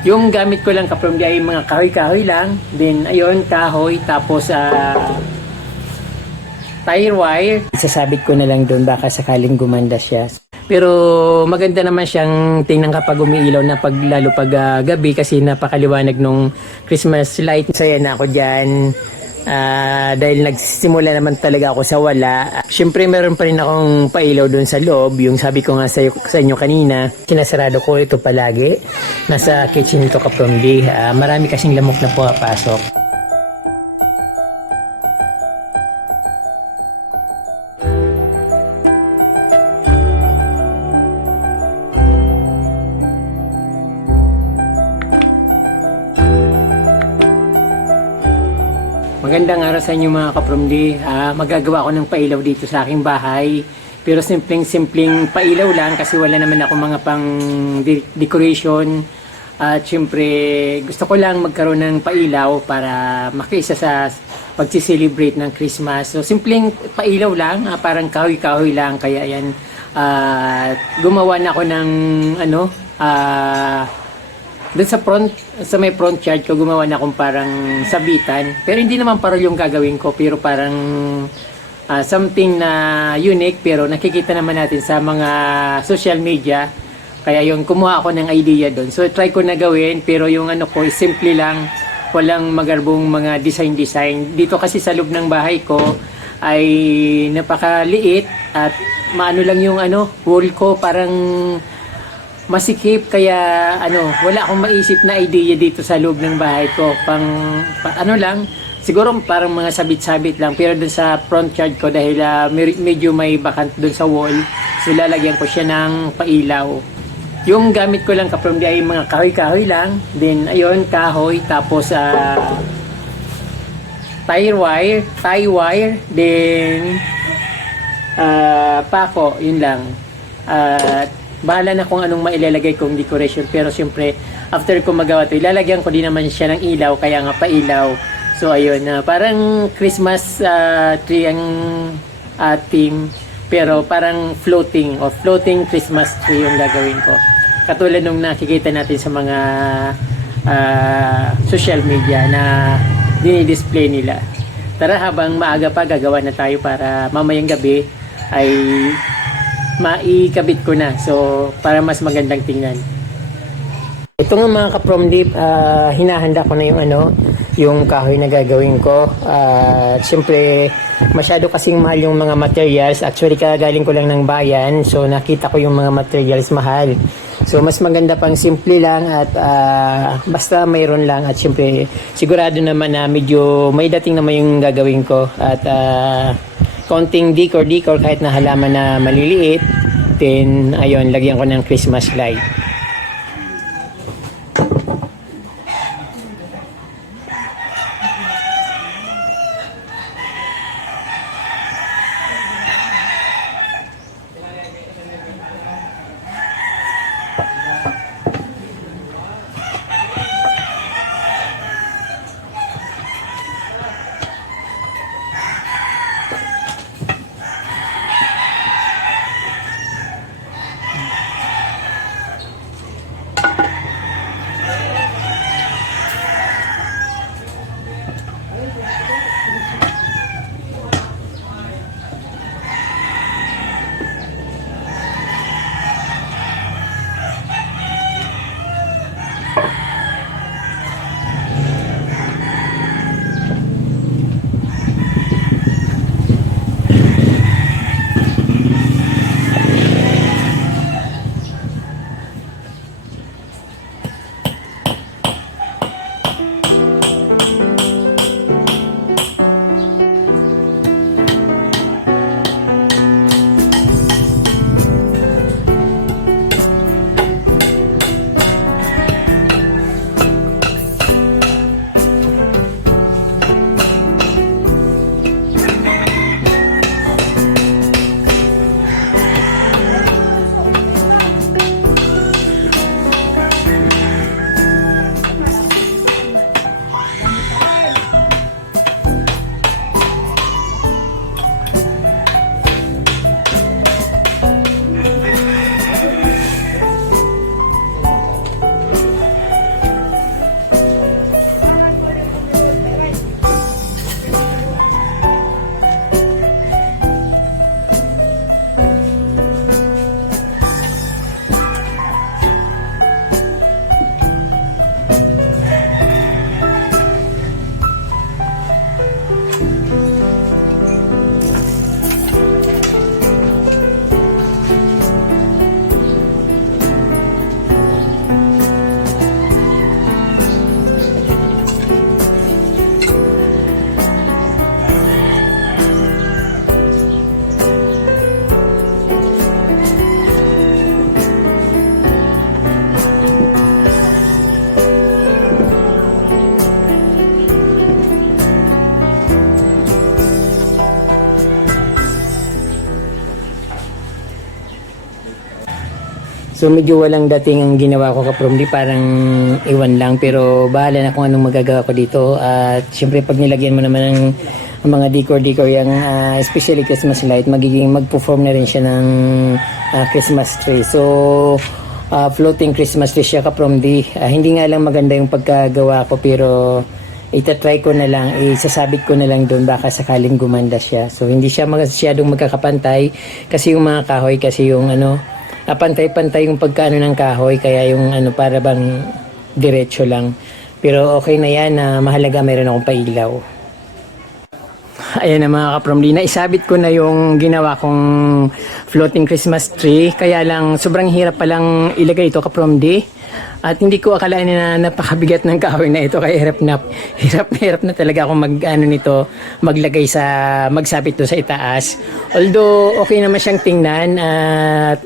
Yung gamit ko lang kaprom ay mga kahoy-kahoy lang. Then, ayun, kahoy. Tapos, ah, tire wire. Sasabit ko na lang doon baka sakaling gumanda siya. Pero maganda naman siyang tingnan kapag umiilaw na pag, lalo pag ah, gabi kasi napakaliwanag nung Christmas light. Saya na ako dyan. Ah, dahil nagsimula naman talaga ako sa wala. Siyempre meron pa rin akong pailaw doon sa loob. Yung sabi ko nga sa, sa inyo kanina, sinasarado ko ito palagi. Nasa kitchen ito kapamdi. Ah, marami kasing lamok na pumapasok. Sa inyo mga kapromdi. Ah, magagawa ako ng pailaw dito sa aking bahay. Pero simpleng-simpleng pailaw lang kasi wala naman ako mga pang de- decoration. At syempre, gusto ko lang magkaroon ng pailaw para makiisa sa pag-celebrate ng Christmas. So, simpleng pailaw lang, ah, parang kahoy-kahoy lang. Kaya yan, ah, gumawa na ako ng ano, ah, doon sa front, sa may front yard ko, gumawa na akong parang sabitan. Pero hindi naman parol yung gagawin ko, pero parang ah, something na unique, pero nakikita naman natin sa mga social media. Kaya yung kumuha ako ng idea doon. So try ko na gawin, pero yung ano ko, simple lang. Walang magarbong mga design-design. Dito kasi sa loob ng bahay ko, ay napakaliit at maano lang yung ano, wall ko parang masikip kaya ano wala akong maisip na idea dito sa loob ng bahay ko. Pang pa- ano lang siguro parang mga sabit-sabit lang. Pero dun sa front yard ko dahil ah, mer- medyo may bakant dun sa wall so lalagyan ko siya ng pailaw. Yung gamit ko lang kaprom ay mga kahoy-kahoy lang then ayun kahoy tapos ah tire wire tie wire then ah pako yun lang. At bahala na kung anong mailalagay kong decoration pero siyempre after ko magawa to ilalagyan ko din naman siya ng ilaw kaya nga pa ilaw so ayun na parang Christmas ah, tree ang theme pero parang floating o floating Christmas tree yung gagawin ko. Katulad nung nakikita natin sa mga ah, social media na dinidisplay nila. Tara habang maaga pa gagawa na tayo para mamayang gabi ay maikabit ko na. So, para mas magandang tingnan. Ito nga mga ka-promdip, ah, hinahanda ko na yung ano, yung kahoy na gagawin ko. At siyempre, masyado kasing mahal yung mga materials. Actually, kagaling ko lang ng bayan. So, nakita ko yung mga materials mahal. So, mas maganda pang simple lang at ah, basta mayroon lang. At siyempre, sigurado naman na medyo may dating naman yung gagawin ko. At ah, konting decor-decor kahit na halaman na maliliit. Then, ayun, lagyan ko ng Christmas light. So medyo walang dating ang ginawa ko kaprom di parang iwan lang pero bahala na kung anong magagawa ko dito at syempre pag nilagyan mo naman ng ang mga decor-decor yung ah, especially Christmas light magiging mag-perform na rin siya ng ah, Christmas tree. So ah, floating Christmas tree siya kaprom di. Ah, hindi nga lang maganda yung pagkagawa ko pero itatry ko na lang, isasabit ko na lang doon baka sakaling gumanda siya. So hindi siya masyadong magkakapantay kasi yung mga kahoy kasi yung ano pantay-pantay yung pagkaano ng kahoy kaya yung ano para bang diretso lang. Pero okay na yan na mahalaga meron akong pailaw. Ayan na mga kapromdi, naisabit ko na yung ginawa kong floating Christmas tree. Kaya lang, sobrang hirap palang ilagay ito kapromdi. At hindi ko akalain na napakabigat ng kahoy na ito. Kaya hirap na, hirap hirap na talaga ako mag, ano nito, maglagay sa, magsabit to sa itaas. Although, okay naman siyang tingnan at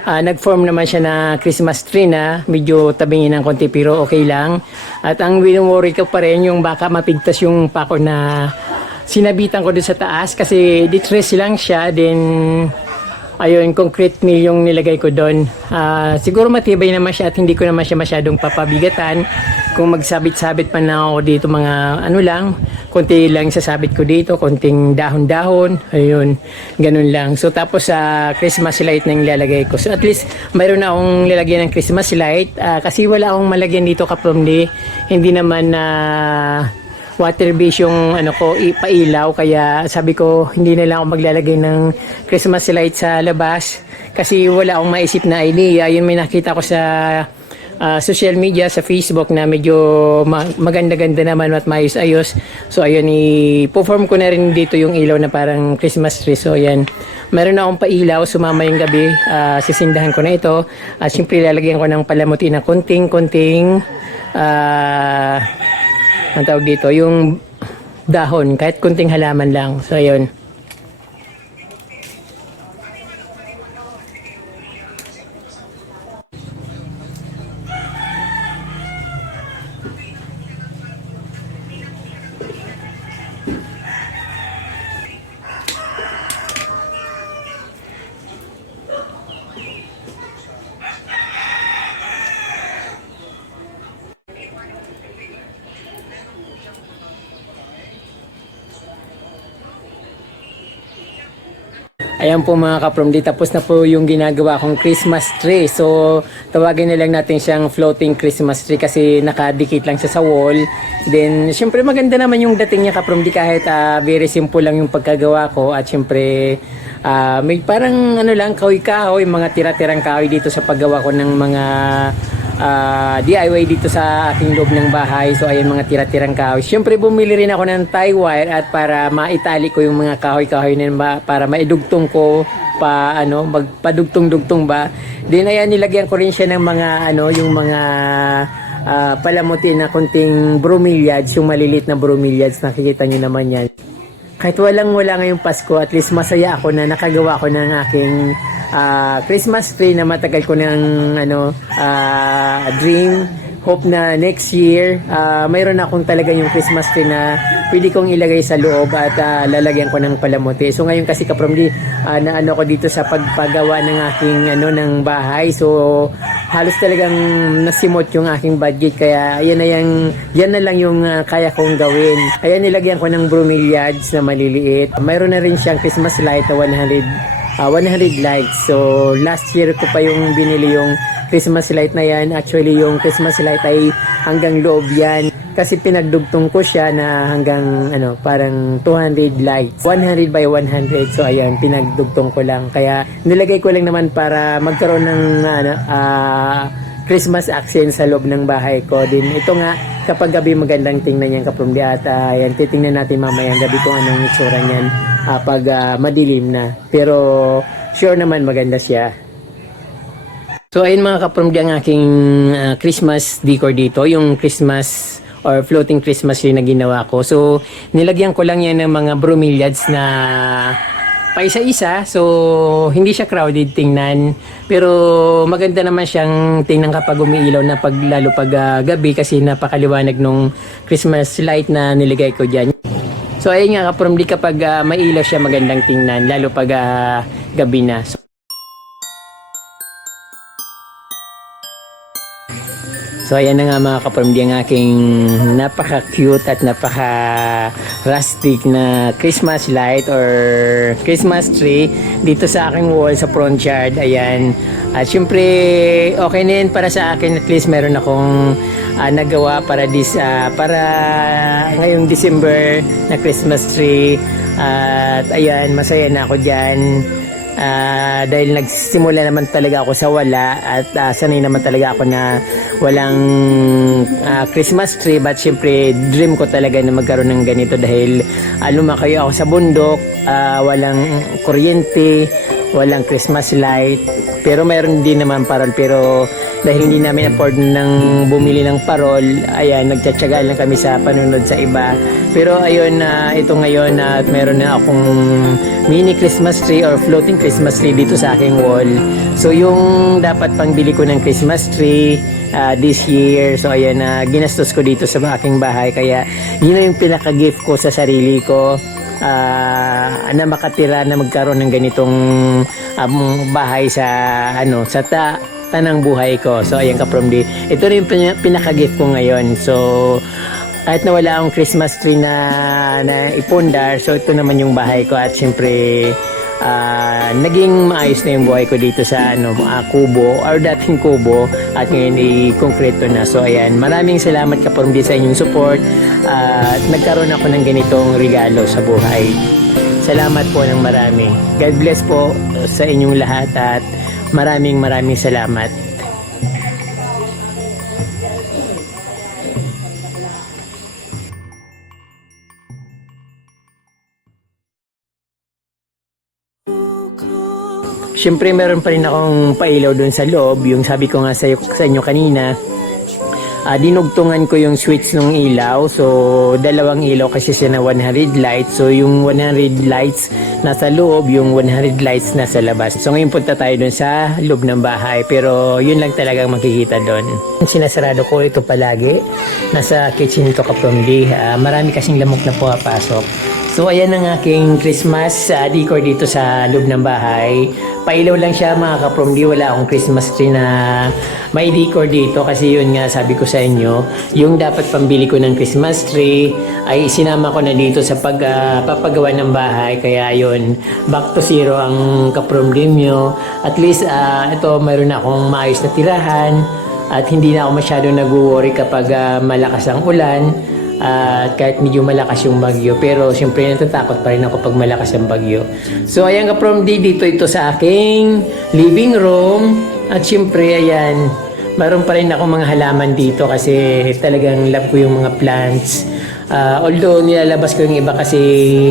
Ah, nag-form naman siya na Christmas tree na medyo tabingin ng konti pero okay lang. At ang worry ko pa rin yung baka mapigtas yung pako na sinabitan ko doon sa taas kasi distress lang siya then ayun concrete mill yung nilagay ko doon. Ah, siguro matibay naman siya at hindi ko naman siya masyadong papabigatan. Kung magsabit-sabit pa na ako dito mga ano lang, konti lang sasabit ko dito, konting dahon-dahon, ayun, ganun lang. So tapos sa Christmas light na yung lalagay ko. So at least mayroon na akong lalagyan ng Christmas light Ah, kasi wala akong malagyan dito kapamli. Hindi naman na water base yung ano ko ipailaw. Kaya sabi ko hindi na lang ako maglalagay ng Christmas light sa labas. Kasi wala akong maisip na idea. Yun may nakita ko sa ah, social media sa Facebook na medyo ma- maganda-ganda naman at maayos-ayos. So ayun i-perform ko na rin dito yung ilaw na parang Christmas tree. So ayan. Meron akong pailaw. Sumama yung gabi ah, sisindahan ko na ito. At syempre lalagyan ko ng palamuti na konting-konting ah ang tawag dito, yung dahon, kahit kunting halaman lang. So, ayun. Ayan po mga kapromdi, tapos na po yung ginagawa kong Christmas tree. So, tawagin na lang natin siyang floating Christmas tree kasi nakadikit lang siya sa wall. Then, syempre maganda naman yung dating niya kapromdi kahit ah, very simple lang yung pagkagawa ko. At syempre, ah, may parang ano lang, kahoy-kahoy, mga tira-tirang kahoy dito sa paggawa ko ng mga ah, DIY dito sa aking loob ng bahay. So ayan mga tira-tirang kahoy. Siyempre bumili rin ako ng tie wire at para maitali ko yung mga kahoy-kahoy na ba, para maidugtong ko pa ano magpadugtong-dugtong ba. Then ayan nilagyan ko rin siya ng mga ano yung mga ah, palamuti na konting bromeliads, yung malilit na bromeliads nakikita niyo naman yan kahit walang wala ngayong Pasko, at least masaya ako na nakagawa ko ng aking ah, Christmas tree na matagal ko ng ano, ah, dream. Hope na next year, ah, mayroon akong talaga yung Christmas tree na pwede kong ilagay sa loob at ah, lalagyan ko ng palamuti. So ngayon kasi kapromdi, uh, na ano ko dito sa pagpagawa ng aking ano ng bahay. So halos talagang nasimot yung aking budget kaya yan na yung yan na lang yung ah, kaya kong gawin. Ayan nilagyan ko ng bromeliads na maliliit. Mayroon na rin siyang Christmas light na 100 ah, 100 lights. So last year ko pa yung binili yung Christmas light na yan. Actually yung Christmas light ay hanggang loob yan. Kasi pinagdugtong ko siya na hanggang ano, parang 200 lights. 100 by 100. So ayan, pinagdugtong ko lang. Kaya nilagay ko lang naman para magkaroon ng ano, ah, Christmas accent sa loob ng bahay ko. Din ito nga kapag gabi magandang tingnan yan kaprumdi at ah, yan titingnan natin mamaya gabi kung anong itsura niyan ah, pag ah, madilim na. Pero sure naman maganda siya. So ayun mga kapromdi ang aking ah, Christmas decor dito, yung Christmas or floating Christmas tree na ginawa ko. So nilagyan ko lang yan ng mga bromeliads na paisa-isa. So hindi siya crowded tingnan. Pero maganda naman siyang tingnan kapag umiilaw na pag, lalo pag ah, gabi kasi napakaliwanag nung Christmas light na niligay ko dyan. So ayun nga kapromdi kapag ah, mailaw siya magandang tingnan lalo pag ah, gabi na. So, So ayan na nga mga kapamilya ang aking napaka-cute at napaka-rustic na Christmas light or Christmas tree dito sa aking wall sa front yard. Ayan. At syempre okay na yan para sa akin at least meron akong ah, nagawa para dis ah, para ngayong December na Christmas tree. At ayan, masaya na ako diyan. Ah, dahil nagsimula naman talaga ako sa wala at ah, sanay naman talaga ako na walang ah, Christmas tree. But syempre dream ko talaga na magkaroon ng ganito dahil uh, lumaki ako sa bundok, ah, walang kuryente, walang Christmas light pero mayroon din naman parol. Pero dahil hindi namin afford ng bumili ng parol ayan nagtsatsaga lang kami sa panunod sa iba. Pero ayun na ito ngayon at meron na akong mini Christmas tree or floating Christmas tree dito sa aking wall. So yung dapat pangbili ko ng Christmas tree ah, this year so ayan na ginastos ko dito sa aking bahay. Kaya yun na yung pinaka gift ko sa sarili ko ah, na makatira na magkaroon ng ganitong um, bahay sa ano sa ta tanang buhay ko. So ayan ka from the ito rin yung pin- pinaka-gift ko ngayon. So kahit na wala akong Christmas tree na, na ipundar, so ito naman yung bahay ko at syempre ah, naging maayos na yung buhay ko dito sa ano ah, kubo or dating kubo at ngayon ay konkreto na. So ayan, maraming salamat ka from sa inyong support Ah, at nagkaroon ako ng ganitong regalo sa buhay. Salamat po ng marami. God bless po sa inyong lahat at maraming maraming salamat. Siyempre meron pa rin akong pailaw doon sa loob. Yung sabi ko nga sa, sa inyo kanina, Ah, dinugtungan ko yung switch ng ilaw. So, dalawang ilaw kasi siya na 100 lights. So, yung 100 lights nasa loob, yung 100 lights nasa labas. So, ngayon punta tayo dun sa loob ng bahay. Pero, yun lang talagang makikita doon. Sinasarado ko ito palagi. Nasa kitchen to kapamdi. Ah, marami kasing lamok na pumapasok. So ayan ang aking Christmas uh, decor dito sa loob ng bahay. Pailaw lang siya mga kapromdi. Wala akong Christmas tree na may decor dito kasi yun nga sabi ko sa inyo. Yung dapat pambili ko ng Christmas tree ay sinama ko na dito sa pag, ah, papagawa ng bahay. Kaya yun, back to zero ang kapromdi nyo. At least ah, ito mayroon akong maayos na tirahan at hindi na ako masyado nag-worry kapag ah, malakas ang ulan at kahit medyo malakas yung bagyo pero siyempre natatakot pa rin ako pag malakas ang bagyo. So ayan ka from D dito ito sa aking living room. At siyempre ayan meron pa rin ako mga halaman dito kasi talagang love ko yung mga plants. Ah, although nilalabas ko yung iba kasi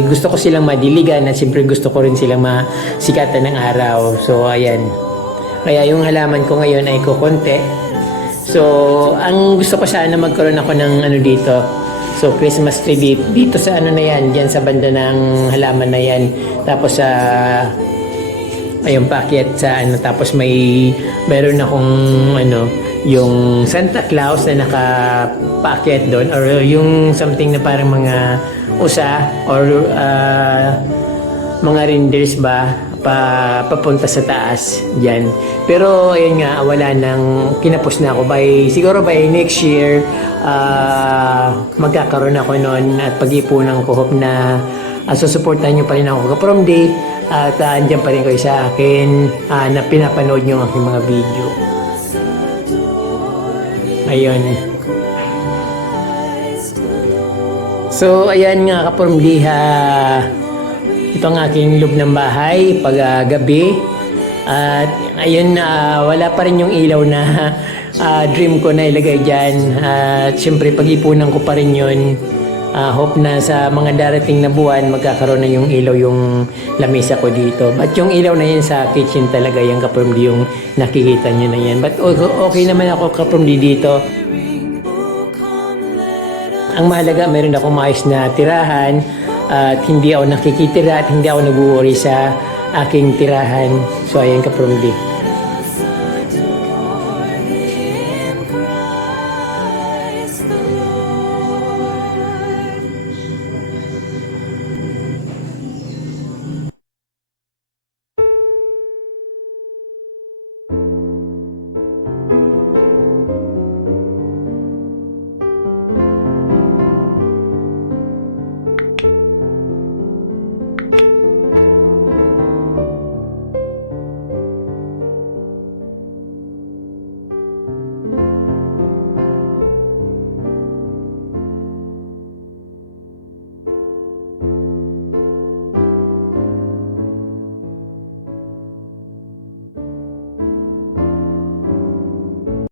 gusto ko silang madiligan at siyempre gusto ko rin silang masikatan ng araw. So ayan. Kaya yung halaman ko ngayon ay kukonti So, ang gusto ko sana magkaroon ako ng ano dito. So, Christmas tree dito, dito sa ano na yan, dyan sa banda ng halaman na yan. Tapos sa ayun paakyat sa ano tapos may meron akong ano yung Santa Claus na nakapaakyat doon or yung something na parang mga usa or ah, mga reindeers ba pa papunta sa taas diyan. Pero ayun nga wala nang kinapos na ako by siguro by next year ah, magkakaroon ako noon at pag-ipunan ko hope na uh, susuportahan niyo pa rin ako from day at uh, andyan pa rin kayo sa akin ah, na pinapanood niyo ang aking mga video. Ayun. So, ayan nga kapormdiha. Ito ang aking loob ng bahay pag ah, gabi. At ayun, ah, wala pa rin yung ilaw na ah, dream ko na ilagay dyan. At syempre, pag-ipunan ko pa rin yun. Ah, hope na sa mga darating na buwan, magkakaroon na yung ilaw yung lamesa ko dito. At yung ilaw na yan sa kitchen talaga, yung kapormdi yung nakikita nyo na yan. But okay naman ako kapormdi dito. Ang mahalaga, meron akong maayos na tirahan at hindi ako nakikitira at hindi ako nag-worry sa aking tirahan. So, ayan ka from